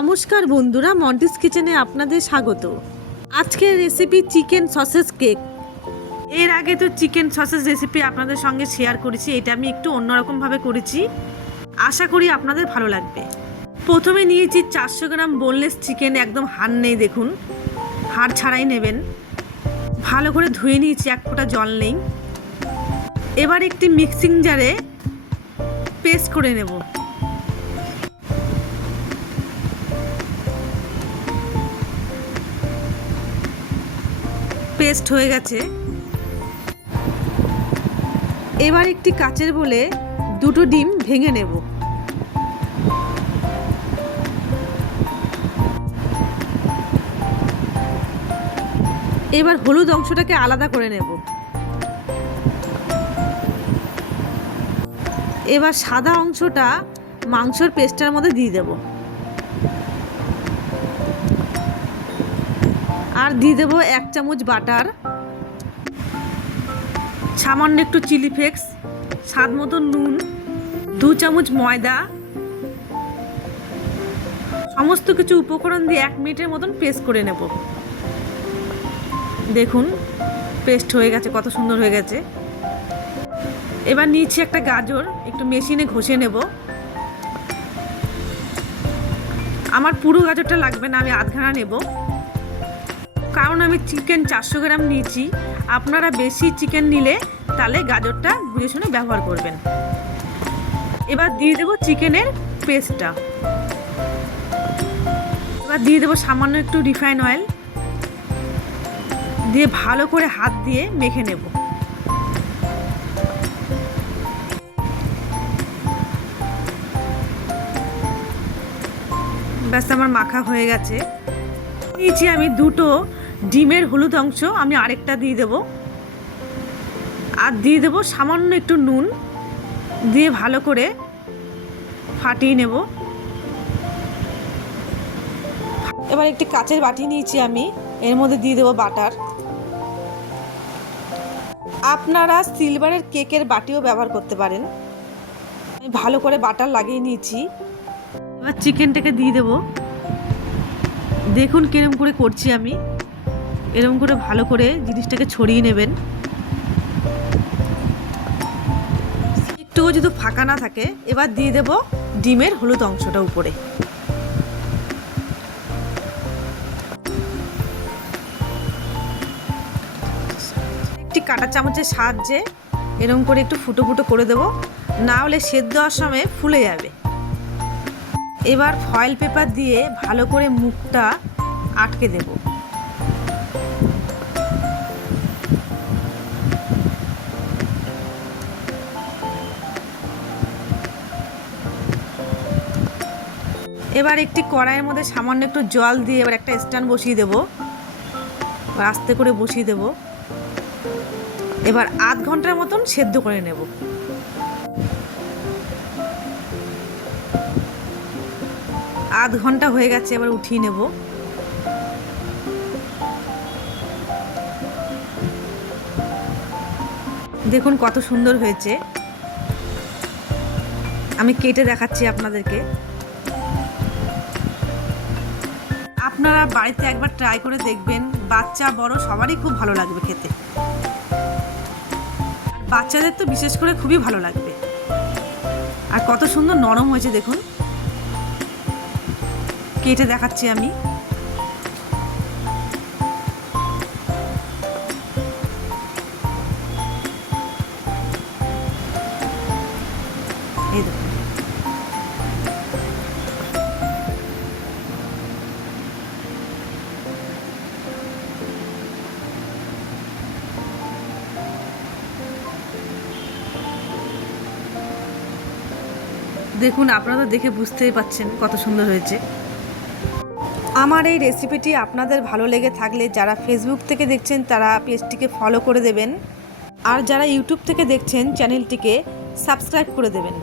নমস্কার বন্ধুরা, মন্টিস কিচেনে আপনাদের স্বাগত। আজকের রেসিপি চিকেন সসেজ কেক। এর আগে তো চিকেন সসেজ রেসিপি আপনাদের সঙ্গে শেয়ার করেছি, এটা আমি একটু অন্যরকমভাবে করেছি, আশা করি আপনাদের ভালো লাগবে। প্রথমে নিয়েছি 400 গ্রাম বোনলেস চিকেন, একদম হাড় নেই, দেখুন হাড় ছাড়াই নেবেন। ভালো করে ধুয়ে নিয়েছি, এক ফোঁটা জল নেই। এবার একটি মিক্সিং জারে পেস্ট করে নেব। পেস্ট হয়ে গেছে। এবার একটি কাচের বলে দুটো ডিম ভেঙে নেব। এবার হলুদ অংশটাকে আলাদা করে নেব। এবার সাদা অংশটা মাংসর পেস্টের মধ্যে দিয়ে দেব, আর দিয়ে দেবো 1 চামচ বাটার, সামান্য একটু চিলি ফ্লেক্স, স্বাদ মতো নুন, 2 চামচ ময়দা, সমস্ত কিছু উপকরণ দিয়ে 1 মিনিটের মতন পেস্ট করে নেব। দেখুন পেস্ট হয়ে গেছে, কত সুন্দর হয়ে গেছে। এবার নিচ্ছি একটা গাজর, একটু মেশিনে ঘষে নেব। আমার পুরো গাজরটা লাগবে না, আমি আধখানা নেব, কারণ আমি চিকেন 400 গ্রাম নিয়েছি। আপনারা বেশি চিকেন নিলে তাহলে গাজরটা বুঝে শুনে ব্যবহার করবেন। এবার দিয়ে দেবো চিকেনের পেস্টটা। এবার দিয়ে দেবো সামান্য একটু রিফাইন অয়েল, দিয়ে ভালো করে হাত দিয়ে মেখে নেব। ব্যাস আমার মাখা হয়ে গেছে। নিয়েছি আমি 2টো ডিমের হলুদ অংশ, আমি আরেকটা দিয়ে দেব, আর দিয়ে দেব সামান্য একটু নুন, দিয়ে ভালো করে ফাটিয়ে নেব। এবার একটি কাচের বাটি নিয়েছি আমি, এর মধ্যে দিয়ে দেবো বাটার। আপনারা সিলভারের কেকের বাটিও ব্যবহার করতে পারেন। আমি ভালো করে বাটার লাগিয়ে নিয়েছি। এবার চিকেনটাকে দিয়ে দেব। দেখুন কিরম করে করছি আমি, এরকম করে ভালো করে জিনিসটাকে ছড়িয়ে নেবেন। একটুও যদি ফাঁকা না থাকে, এবার দিয়ে দেব ডিমের হলুদ অংশটা উপরে। একটি কাঁটা চামচের সাহায্যে এরকম করে একটু ফুটো ফুটো করে দেব, না হলে সেদ্ধ হওয়ার সময় ফুলে যাবে। এবার ফয়েল পেপার দিয়ে ভালো করে মুখটা আটকে দেব। এবার একটি কড়াইয়ের মধ্যে সামান্য একটু জল দিয়ে এবার একটা স্ট্যান্ড বসিয়ে দেব, আস্তে করে বসিয়ে দেব। এবার আধ ঘন্টার মতন সেদ্ধ করে নেব। আধ ঘন্টা হয়ে গেছে, এবার উঠিয়ে নেব। দেখুন কত সুন্দর হয়েছে, আমি কেটে দেখাচ্ছি আপনাদেরকে। আপনারা বাড়িতে একবার ট্রাই করে দেখবেন, বাচ্চা বড় সবারই খুব ভালো লাগবে খেতে, বাচ্চাদের তো বিশেষ করে খুবই ভালো লাগবে। আর কত সুন্দর নরম হয়েছে দেখুন, কেটে দেখাচ্ছি আমি। এই দেখুন, দেখুন আপনারা দেখে বুঝতেই পাচ্ছেন কত সুন্দর হয়েছে। আমার এই রেসিপিটি আপনাদের ভালো লেগে থাকলে যারা ফেসবুক থেকে দেখছেন তারা পেজটিকে ফলো করে দেবেন, আর যারা ইউটিউব থেকে দেখছেন চ্যানেলটিকে সাবস্ক্রাইব করে দেবেন।